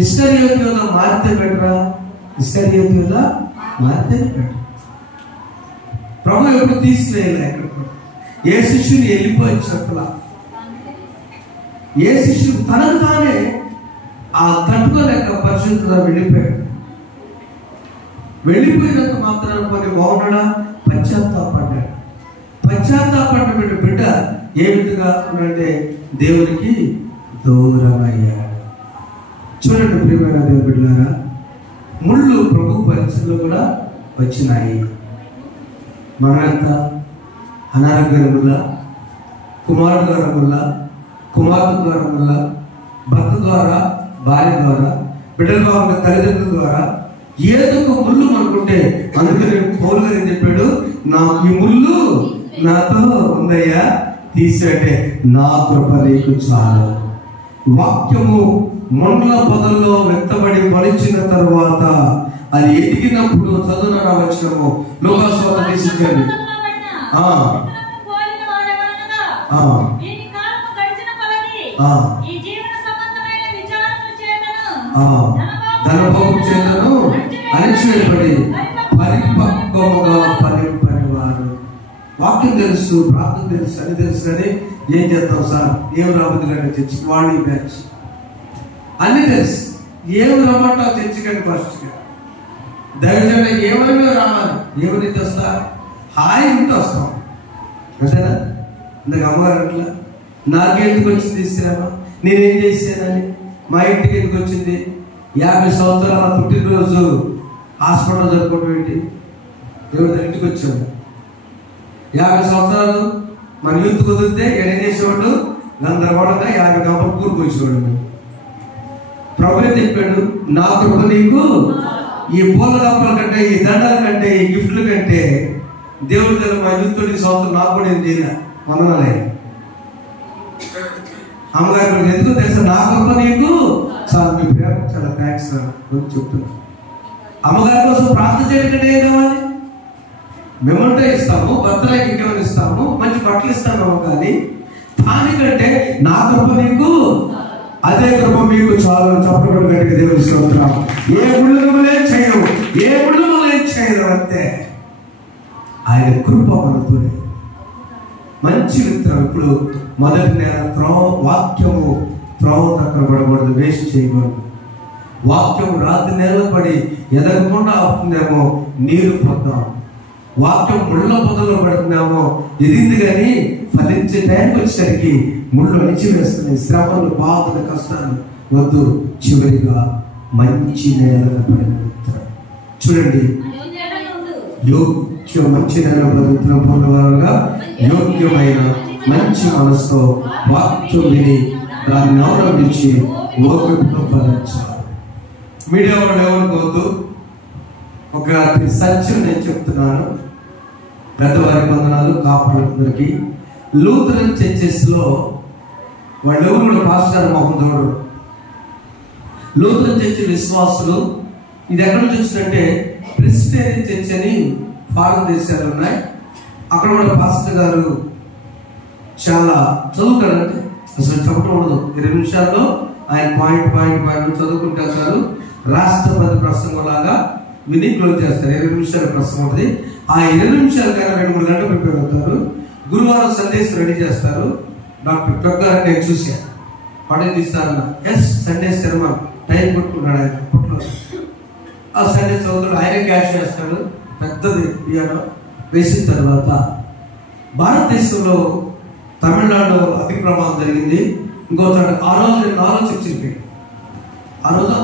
ఇస్కరియోతు యోధ మారితే బెటరా? ఇస్కరియోతు యోధ మారితే బెటర్. ప్రభు ఎప్పుడు తీసివేయాలి. ఎక్కడ ఏ శిష్యుని వెళ్ళిపోయి చెప్పలా. ఏ శిష్యుడు తనకు తానే ఆ తట్టుకోలేక పరిశుద్ధంగా వెళ్ళిపోయినంత మాత్రాన కొన్ని బాగున్నాడా, పశ్చాత్తాపడ్డ బిడ్డ ఏ విధంగా అంటే దేవునికి దూరమయ్యాడు. చూడండి ప్రియమైన దేవుని బిడ్డలారా, ముళ్ళు ప్రభు పరిస్థితుల్లో కూడా వచ్చినాయి. మనంతా అనారోగ్యం వల్ల, కుమారుడు ద్వారా వల్ల, కుమార్తె ద్వారా వల్ల, భర్త ద్వారా, భార్య ద్వారా, బిడ్డల ద్వారా, తల్లిదండ్రుల ద్వారా ఏదో ఒక ముళ్ళు అనుకుంటే, అందుకని పౌలు గారు ఏం చెప్పాడు, నా ఈ ముళ్ళు నాతో ఉందయ్యా తీసేటే, నా కృప నీకు చాలు. వాక్యము మొండ్ల పొదల్లో వెత్తబడి ఫలించిన తరువాత అది ఎదిగినప్పుడు చదువున రావచ్చుము. లోకాస్వాద తీసుకెళ్ళి ధనభోగం చేతను అణిచివేయబడి పరిపక్వముగా ఫలింపనివారు. వాక్యం తెలుసు, ప్రార్థన తెలుసు, అని తెలుసు కానీ ఏం చేస్తాం సార్, ఏం రాబోతుందంటే చర్చికి వాడి బ్యాచ్ అన్ని తెలుసు. ఏం రమ్మంటావు చర్చికండి, ఫస్ట్గా దైవజన ఏమైనా రావాలి, ఏమని వస్తా హాయి ఉంటే వస్తాం అంతేనా. ఇందాక అమ్మగారు అట్లా నాకెందుకు వచ్చింది శ్రమ, నేనేం చేశానని. మా ఇంటికి ఎందుకు వచ్చింది, 50 సంవత్సరాల పుట్టినరోజు హాస్పిటల్ జరుపుకోవడం ఏంటి, దేవుడి ఇంటికి వచ్చాము. 50 సంవత్సరాలు మన యూత్ కుదిరితే ఏం చేసేవాడు, గందరగోళంగా 50 గంటలు కూరుకొచ్చేవాడు. ప్రభు చెప్పాడు, నా కృప నీకు, ఈ పూల గంపల కంటే, ఈ దండల కంటే, ఈ గిఫ్ట్ల కంటే దేవుడి దగ్గర మా యూత్ సంవత్సరం నాకు కూడా ఏం చేయలే, వందనాలే. అమ్మగారు ఎందుకు తెలుసా, నా కృప నీకు చాలా, మీ ప్రేమ చాలా థ్యాంక్స్ అని చెప్తున్నా. అమ్మగారి కోసం ప్రార్థన చేయకంటే ఏం కావాలి, మేమంటే ఇస్తాము, భర్తలకి ఇంకేమైనా ఇస్తాము, మంచి బట్టలు ఇస్తాము, కానీ దానికంటే నా కృప నీకు, అదే కృప మీకు చాలా చెప్పబడి గట్టిగా దేవుని స్తోత్రం. ఏ ముళ్ళు చేయవు, ఏ ముళ్ళు చేయదు, అంతే ఆయన కృప మనతో. మంచి విత్తనం ఇప్పుడు మొదటి నెల వాక్యము త్రోవ తక్కువ పడకూడదు, వేస్ట్ చేయకూడదు. వాక్యము రాత్రి నెల పడి ఎదగకుండా అవుతుందేమో, నీరు పొద్దాం. వాక్యం ముళ్ళ పొదలో పడుతుందేమో, ఎదింది కానీ ఫలించే టైంకి వచ్చేసరికి ముళ్ళు అణిచివేస్తున్నాయి. శ్రమలు, బాధలు, కష్టాలు వద్దు, చివరిగా మంచి నేలను పడిన విత్తనం. చూడండి, మంచి నేల విత్తనం పొందవారుగా యోగ్యమైన మంచి మనసుతో వాక్యం విని దాన్ని అవలంబించి ఓపికతో ఫలించాలి. మీడియా వాళ్ళు ఏమనుకోవద్దు, ఒక సత్యం నేను చెప్తున్నాను. పెద్దవారి వందనాలు కాపాడుతుందరికి. లూథరన్ చర్చెస్ లో వాళ్ళు ఎవరు కూడా పాస్టర్ మొహం చూడరు. లూథరన్ చర్చ్ విశ్వాసులు, ఇది ఎక్కడి నుంచి వచ్చిందంటే ప్రెస్బిటేరియన్ చర్చ్ అని ఫారెన్ దేశాలు ఉన్నాయి. అక్కడ కూడా పాస్టర్ గారు చాలా చదువుతాడంటే అసలు చెప్పడం ఉండదు. 20 నిమిషాల్లో ఆయన పాయింట్ చదువుకుంటారు. రాష్ట్రపతి ప్రసంగం లాగా విని క్లోజ్ చేస్తారు. 20 నిమిషాల ప్రసంగం ఉంటుంది. ఆ 20 నిమిషాల కన్నా 2-3 గంటలు ప్రిపేర్ అవుతారు. గురువారం సందేశం రెడీ చేస్తారు. డాక్టర్ ప్రకారం నేను చూశాను, పడే తీస్తారన్న సండే శర్మ టైం కొట్టుకున్నాడు ఆయన పుట్లో. ఆ సండే చదువుతాడు, ఆయన క్యాష్ చేస్తాడు, పెద్దది పియానో వేసిన తర్వాత భారతదేశంలో తమిళనాడు అతి ప్రమాదం జరిగింది. ఇంకో చోట ఆ రోజు నేను ఆలోచించింది. ఆ రోజు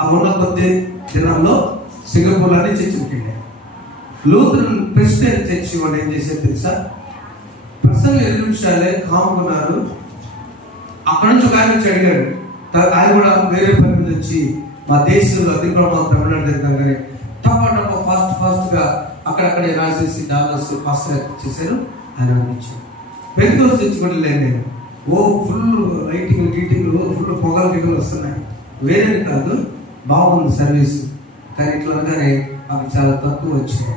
ఆ మొన్న కొద్ది దినాల్లో సింగపూర్ అని చర్చికి లూథరన్ ప్రెసిడెంట్ చర్చి వాళ్ళు ఏం చేశారు తెలుసా, ప్రసంగం 20 నిమిషాలే కాముకున్నారు. అక్కడ నుంచి ఒక ఆయన వచ్చి అడిగాడు. ఆయన కూడా వేరే పని మీద వచ్చి మా దేశంలో అతి ప్రమాదం తమిళనాడు జరిగినాం కానీ టపా ఫాస్ట్ గా అక్కడక్కడే రాసేసి డాలర్స్ ఫాస్ట్ చేశారు. ఆయన అనిపించారు. పెద్దోళ్ళు తెచ్చుకోవడం లేదు నేను. ఫుల్ లైటింగ్ గీటింగ్, ఫుల్ పొగలు వస్తున్నాయి. వేరే కాదు, బాగుంది సర్వీస్, కానీ ఇట్లా అనగానే అవి చాలా తక్కువ వచ్చాయి.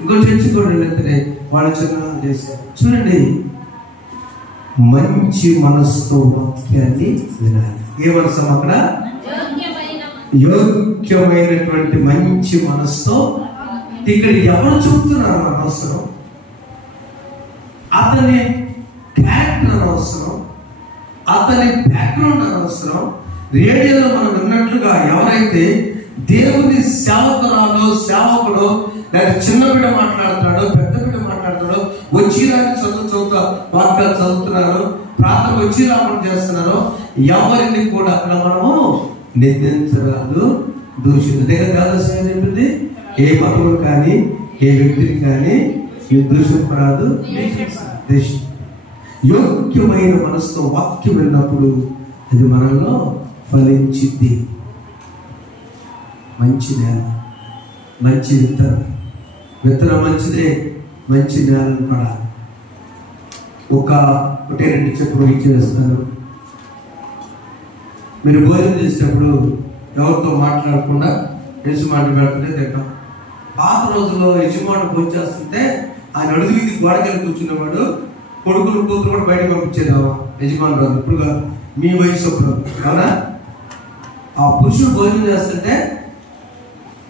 ఇంకో చర్చి కూడా వెళ్తే వాళ్ళు చిన్న చేశారు. చూడండి, మంచి మనసుతో వాక్యాన్ని వినాలి. ఏ మనసు అక్కడ? యోగ్యమైనటువంటి మంచి మనసుతో. ఇక్కడ ఎవరు చెబుతున్నారు అనవసరం, అతని క్యారెక్టర్ అనవసరం, అతని బ్యాక్గ్రౌండ్ అనవసరం. రేడియోలో మనం విన్నట్లుగా ఎవరైతే దేవుని సేవకుడు లేదా చిన్న బిడ్డ మాట్లాడుతున్నాడో, పెద్ద బిడ్డ మాట్లాడుతున్నాడో, వచ్చి రాని చదువుతా వాక్యాలు చదువుతున్నారు, ప్రార్థన వచ్చి రావడం చేస్తున్నారు, ఎవరిని కూడా అక్కడ మనము నిందించరాదు, దూషించరాదు. చెప్పింది ఏ మతం కానీ ఏ వ్యక్తిని కానీ దూషించరాదు. యోగ్యమైన మనసుతో వాక్యం విన్నప్పుడు అది మనలో ఫలించింది. మంచి నేల, మంచి విత్తనం మంచిదే, మంచి నేలను పడాలి. ఒకటే రెండు చెప్పు ఇచ్చేస్తాను. మీరు భోజనం చేసేటప్పుడు ఎవరితో మాట్లాడకుండా యజమాని పెడుతుంటే తింటాం. పాత రోజుల్లో యజమాని భోజనం చేస్తుంటే ఆయన అడుగుకి గోడకెళ్ళి కూర్చునేవాడు, కొడుకులు కూతురు కూడా బయటకు పంపించేదామా యజమాని రాదు. ఇప్పుడు మీ వయసు అప్పుడు అవునా? ఆ పురుషుడు భోజనం చేస్తుంటే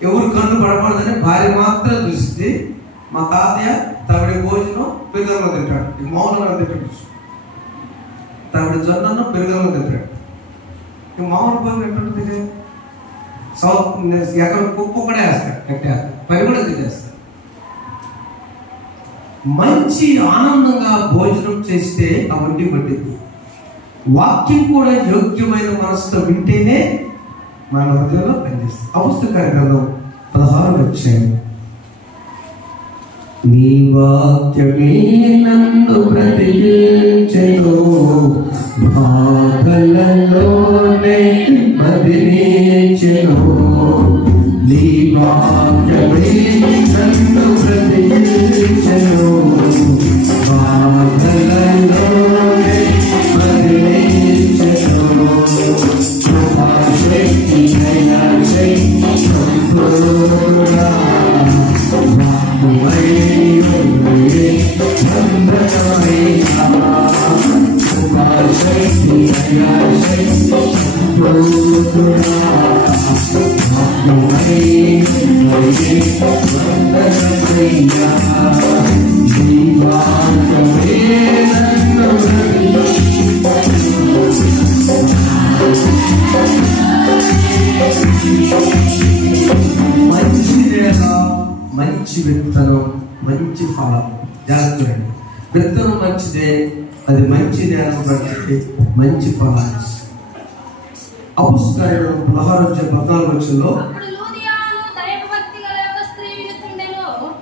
ఎవరు కన్ను పడకూడదని భార్య మాత్రం చూస్తుంది. మా తాతయ్య తవిడి భోజనం పెరుగల్లో తింటాడు, మౌనంగా తింటాడు. తవిడి జొన్నను పెరుగల్లో తింటాడు. మామూలు భోజనం ఎట్లుంటుంది? ఎక్కడ కుక్క కూడా వేస్తాడు, కట్టేస్తాడు, పని కూడా తినేస్తాడు. మంచి ఆనందంగా భోజనం చేస్తే ఆ వండి పట్టింది. వాక్యం కూడా యోగ్యమైన మనసుతో వింటేనే మన హృదయంలో పనిచేస్తుంది. అపుస్తకాల గ్రంథం 16వ అధ్యాయం. నీ వాక్యమే నన్ను బ్రతికించెను, బాధలలోనే బదిలించెను. నీ వాక్యమే నన్ను బ్రతికించెను, బాధలలోనే బదిలించెను. మంచి నేల, మంచి విత్తనం, మంచి ఫలం. జాగ్రత్త. విత్తనం మంచిదే, అది మంచి నేలను బట్టి మంచి ఫలాన్ని. అపుస్తకాల 16:14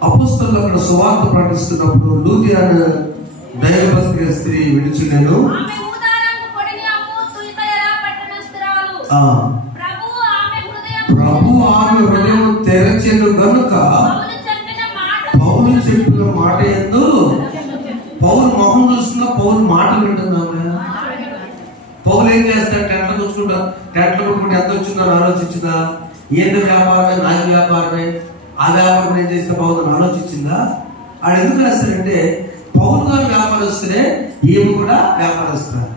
అపుస్తలు అక్కడ సువార్త ప్రకటిస్తున్నప్పుడు లూదియా అనే దైవభక్తి స్త్రీ విడిచుండెను. ప్రభు ఆమె హృదయం తెరచెను గనుక పౌలు చెప్పిన మాట యందు పౌలు మొహం చూస్తున్నా, పౌలు మాట వింటుందా? పౌలు ఏం చేస్తాడు? టెంట్లు కూర్చుంటా, టెంట్లు కొట్టుకుంటే ఎంత వచ్చిందని ఆలోచించిందా? ఏదో వ్యాపారమే, నాది వ్యాపారమే, ఆ వ్యాపారం ఏం చేస్తే పౌలు ఆలోచించిందా? ఆడు ఎందుకు రాస్తాడంటే పౌలు గారు వ్యాపారస్తులే, ఈమె కూడా వ్యాపారస్తున్నారు.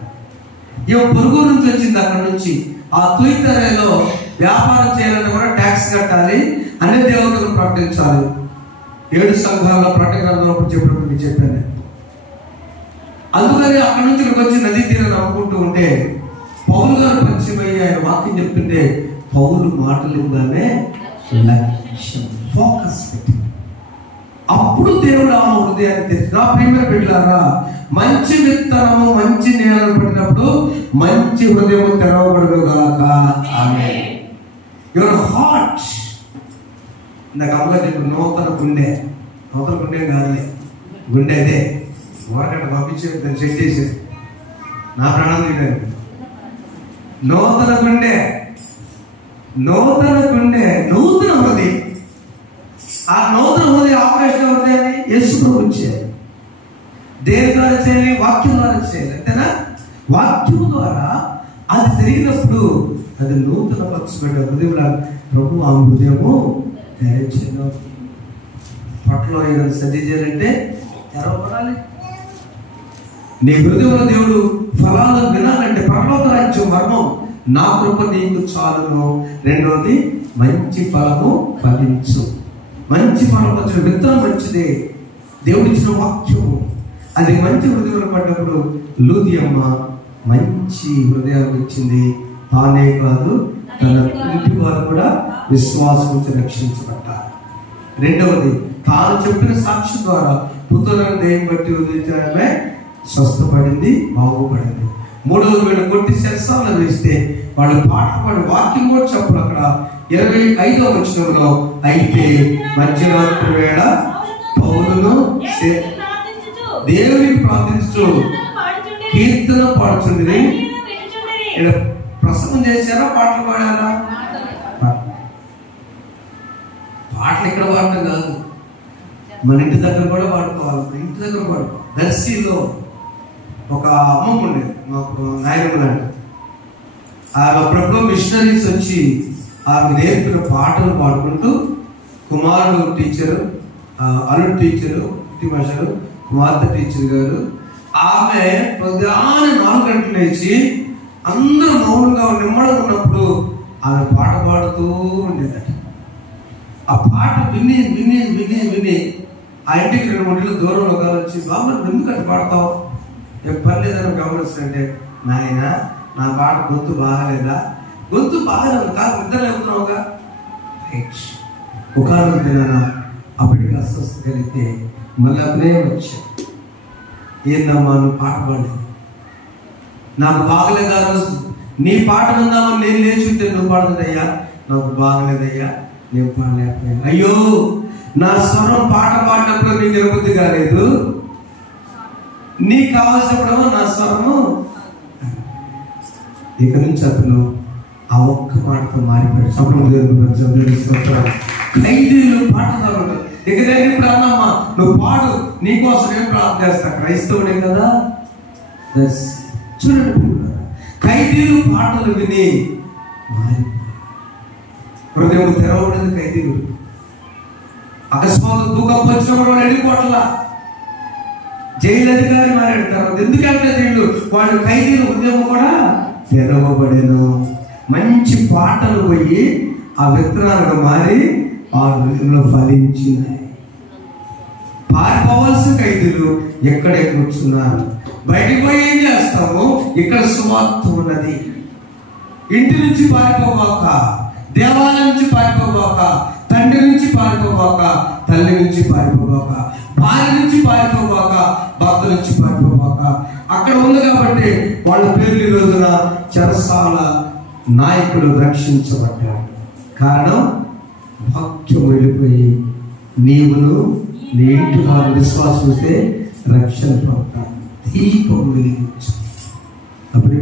ఈమె పొరుగు నుంచి వచ్చింది, అక్కడ నుంచి ఆ తుయితరేలో వ్యాపారం చేయాలంటే కూడా ట్యాక్స్ కట్టాలి, అన్ని దేవతలు ప్రకటించాలి. 7 సంఘాల్లో ప్రకటన చెప్పినప్పుడు చెప్పాను. అందుకని అక్కడి నుంచి ఇక్కడికి వచ్చి నదీ తీరం నమ్ముకుంటూ ఉంటే పౌలు గారు పరిచయం అయ్యి ఆయన వాక్యం చెప్తుంటే పౌలు మాటలుగానే లక్ష్యం ఫోకస్ పెట్టి అప్పుడు దేవుడు ఆమె హృదయాన్ని తెచ్చి, నా ప్రియమైన బిడ్డలారా, మంచి విత్తనము మంచి నేలను పడినప్పుడు మంచి హృదయం తెరవబడును గాక. ఆమేన్. Your heart. ఇందాక అమ్మగా చెప్పి నూతన గుండె కాదులే, గుండె అదే ఊరకట్ట పంపించే దాన్ని చెక్ చేసేది నా ప్రాణం తీయడానికి. నూతన గుండె, నూతన హృదయం. ఆ నూతన హృదయ ఆపరేషన్ హృదయాన్ని యేసు ప్రభువు చేయాలి. దేని ద్వారా చేయాలి? వాక్యం ద్వారా చేయాలి. అంతేనా? వాక్యం ద్వారా అది జరిగినప్పుడు అది నూతన పరచబడ్డ హృదయం. ప్రభు ఆ హృదయము తెరచెను. పట్ల ఏదైనా సరి చేయాలంటే తెరవబడాలి. నీ హృదయంలో దేవుడు ఫలాలను వినాలంటే పరలోక రాజ్యం మర్మం, నా కృప నీకు చాలును. రెండవది మంచి ఫలము ఫలించు. మంచి ఫలం వచ్చిన విత్తనం మంచిదే, దేవుడిచ్చిన వాక్యము అది మంచి హృదయంలో పడ్డప్పుడు లూదియమ్మ మంచి హృదయాన్ని ఇచ్చింది. తానే కాదు తన ఇంటి వారు కూడా విశ్వాసం నుంచి రక్షించబడ్డారు. రెండవది, తాను చెప్పిన సాక్షి ద్వారా పుత్రులను దేని బట్టి వదిలించడమే స్వస్థపడింది, బాగుపడింది. మూడవది, వీళ్ళు కొట్టి సెల్సాలను వేస్తే వాళ్ళు పాటలు పాడి వాక్యం కూడా చెప్పరు. అక్కడ 25వ వచనంలో, అయితే మధ్యరాత్రి వేళ పౌలును దేవునికి ప్రార్థించు కీర్తన పాడుచుండి. ప్రసంగం చేశారా, పాటలు పాడారా? పాటలు ఇక్కడ పాడటం కాదు, మన ఇంటి దగ్గర కూడా పాడుకోవాలి. ఇంటి దగ్గర పాడుకోవాలి. దర్శిలో ఒక అమ్మమ్మ ఉండేది, మాకు నాయనమ్మ లాంటి. ఆమె అప్పుడప్పుడు మిషనరీస్ వచ్చి ఆమె నేర్పిన పాటలు పాడుకుంటూ, కుమారుడు టీచరు, అల్లుడు టీచరు, ఇంటి మాస్టరు, కుమార్తె టీచర్ గారు, ఆమె పొద్దుగానే 4 గంటలు లేచి అందరూ మౌనంగా నిమ్మడంగా ఉన్నప్పుడు ఆమె పాట పాడుతూ ఉండేదట. ఆ పాట విని విని విని విని ఆ ఇంటికి 2-3 ఇళ్ళు దూరంలో వచ్చి, బాబు ఎందుకు అట్లా పాడతావు, ఏం పర్లేదని గమనిస్తుంటే, నాయన నా పాట గొంతు బాగాలేదా? గొంతు బాగాలేదు కాదు, ఇద్దరు వెళ్తున్నావుగా. ఒకనొక దినాన అప్పటికి అస్వస్థ కలిగితే మళ్ళీ అప్పుడే వచ్చా, ఏందమ్మా నువ్వు పాట పాడలేదు, నాకు బాగలేదా? రోజు నీ పాట విందామని నేను లేచి ఉంటే నువ్వు పాడుతుందయ్యా, నాకు బాగలేదయ్యా, నేను పాడలేకపోయాను. అయ్యో, నా స్వరం పాట పాడినప్పుడు నీకు వినబుద్ధి కాలేదు, నీకు కావాల్సినప్పుడు నా స్వరము. ఇక నుంచి అతను ఆ ఒక్క మాటతో మారిపోయాడు. ఖైదీలు పాటదారుడు. ఇక నేను ఇప్పుడు అన్నమ్మా నువ్వు పాడు, నీకోసం ఏం ప్రార్థన చేస్తా, క్రైస్తవుడే కదా. చూడండి, ఖైదీలు పాటలు విని మారిపోయారు. హృదయం తెరవబడింది. ఖైదీలు అకస్మాత్ భూకంపం వచ్చినప్పుడు వాడు వెళ్ళిపోవట్లా, జైలు అధికారి మారాడు. తర్వాత ఎందుకు వెళ్తారు వీళ్ళు? వాళ్ళు ఖైదీలు హృదయం కూడా తెరవబడేను. మంచి పాటలు పోయి ఆ విత్తనాలుగా మారి ఆ హృదయంలో ఫలించినాయి. పారిపోవాల్సిన ఖైదీలు ఎక్కడే కూర్చున్నారు. బయటికి పోయి ఏం చేస్తాము? ఇక్కడ సువార్త ఉన్నది. ఇంటి నుంచి పారిపోవాక, దేవాలయం నుంచి పారిపోవాక, తండ్రి నుంచి పారిపోవాక, తల్లి నుంచి పారిపోవాక, భార్య నుంచి పారిపోవాక, భర్త నుంచి పారిపోవాక, అక్కడ ఉంది కాబట్టి వాళ్ళ పేర్లు ఈ రోజున చెరసాల నాయకులు రక్షించబడ్డారు. కారణం వాక్యం వెళ్ళిపోయి నీవును నీ ఇంటి వారు విశ్వాసం వస్తే రక్షణ పొందుతారు. దీపం వెలిగించు. అప్పుడే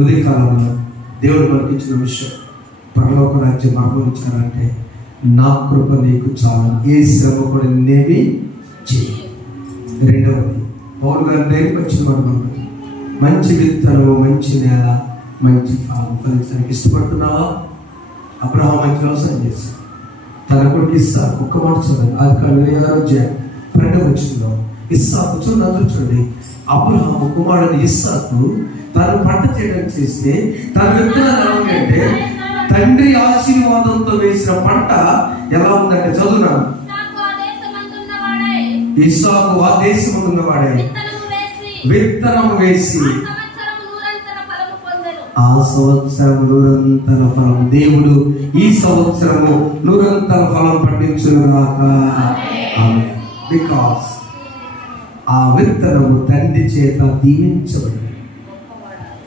ఉదయకాలంలో దేవుడు మనకి ఇచ్చిన విషయం, పరలోక రాజ్యం అనుభవించాలంటే నా కృప నీకు చాలా, ఏ శ్రమ కూడా నేనేమి చేయి. రెండవది, పౌలు గారి దగ్గరికి వచ్చిన వాడు మంచి విత్తనము, మంచి నేల, మంచి ఫలం ఫలించడానికి ఇష్టపడుతున్నావా? అబ్రహాము మంచి వ్యవసాయం చేశాడు. తన కొడుకు ఇస్సాకు, ఒక్క మాట చూడండి, అది 12వ వచనంలో ఇస్సాకు చూడండి, అబ్రహాము కుమారుడు ఇస్సాకు తను పంట చేయడానికి చేస్తే తన విత్తనాలు ఎలా ఉందంటే, తండ్రి ఆశీర్వాదంతో వేసిన పంట ఎలా ఉందంటే, చదువున్నాను, ఇస్సాకు ఆ దేశం ఉన్నవాడే విత్తనం వేసి ఆ సంవత్సరం నూరంతర ఫలం. దేవుడు ఈ సంవత్సరము నూరంతర ఫలం పండించుగాక. బికాస్ ఆ విత్తనము తండ్రి చేత దీవించబడి,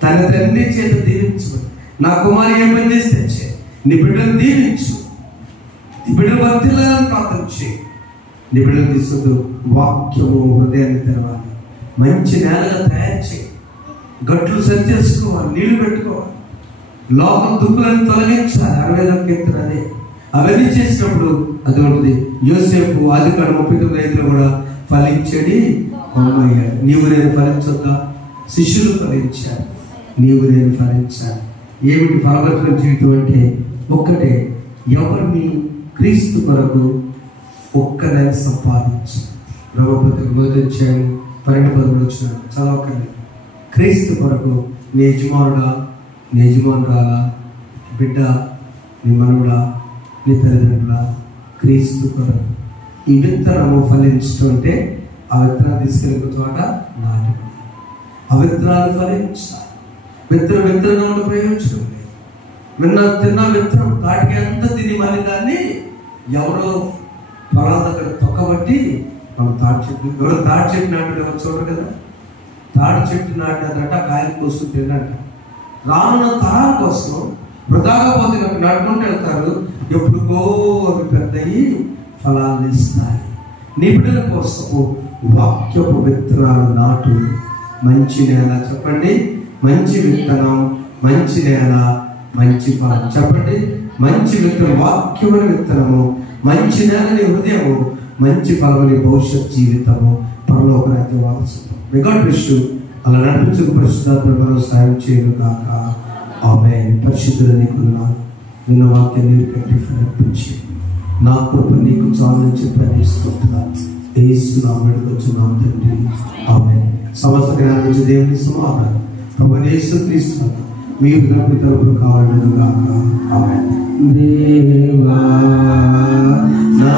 తన తండ్రి చేత దీవించబడి, నా కుమారి ఏం పని చేసి తెచ్చే, నీ బిడ్డను దీవించు, నీ బిడ్డను వర్తిల్లాలని ప్రార్థన చేయి. నీ బిడ్డను తీసుకు వాక్యము హృదయాన్ని తెరవాలి, మంచి నేలగా తయారు చేయి, గట్లు సరి చేసుకోవాలి, నీళ్లు పెట్టుకోవాలి, లోకం దుక్కులను తొలగించాలి. 60వ కీర్తన అదే. అవన్నీ చేసినప్పుడు అది ఉంటుంది. యోసేపు ఆదికాండం 39:5 కూడా ఫలించడి అయ్యాడు. నీవు నేను ఫలించొద్దా? శిష్యులు ఫలించారు, నీవు నేను ఫలించాలి. ఏమిటి ఫలభరిత జీవితం అంటే? ఒక్కటే, ఎవరిని క్రీస్తు కొరకు ఒక్క నెల సంపాదించు. రఘుపతికి 1:12 వచ్చిన చదవకండి. క్రీస్తు కొరకు నీ యజమానుడా, నీ యజమానురాలా, బిడ్డ, నీ మనవుడా, నీ తల్లిదండ్రుల క్రీస్తు కొరకు ఈ విత్తనము ఫలించుతుంటే ఆ విత్తనాన్ని తీసుకెళ్ళిన చోట నాటుకోవాలి. అవిత్తనాలు ఫలించాలి. విత్తనం ఉండి ప్రయోజనం లేదు. తిన్న విత్తనం తాటికి అంతా తిని మళ్ళీ దాన్ని ఎవరో పొలాల దగ్గర తొక్కబట్టి మనం తాటి చెట్టు ఎవరో తాటి చెట్టు నాటుడు ఎవరు చూడరు కదా. తాటి చెట్టు నాటినదంట కాయలు కోసం తిన్నట్ట. రానున్న తరాల కోసం వృధాగా పోతే నాటుకుంటూ వెళ్తారు. ఎప్పుడుకో అవి పెద్దయి ఫలాలు ఇస్తాయి. నీ బిడ్డల కోసము వాక్యపు విత్తనాలు నాటు. మంచి నేల చెప్పండి, మంచి విత్తనం, మంచి నేల, మంచి ఫలం. చెప్పండి, మంచి విత్తనం వాక్యమైన విత్తనము, మంచి నేల నీ హృదయము, మంచి ఫలమని భవిష్యత్ జీవితము, పరలోక రాజ్య వారసత్వం. God bless you. అలా నడిపించుకు పరిశుద్ధాత్మ సాయం చేయను కాక. ఆమేన్. పరిశుద్ధుల నీకున్నా నిన్న వాక్యం నీరు కట్టి ఫలించి నా కృప నీకు చాలని చెప్పి యేసు నామమున వచ్చున్నాం తండ్రి. ఆమేన్. సమస్త జ్ఞానం నుంచి దేవుని సమాధానం ప్రభువైన యేసుక్రీస్తు మీ పితరులకు కావాలను గాక. ఆమేన్. దేవా నా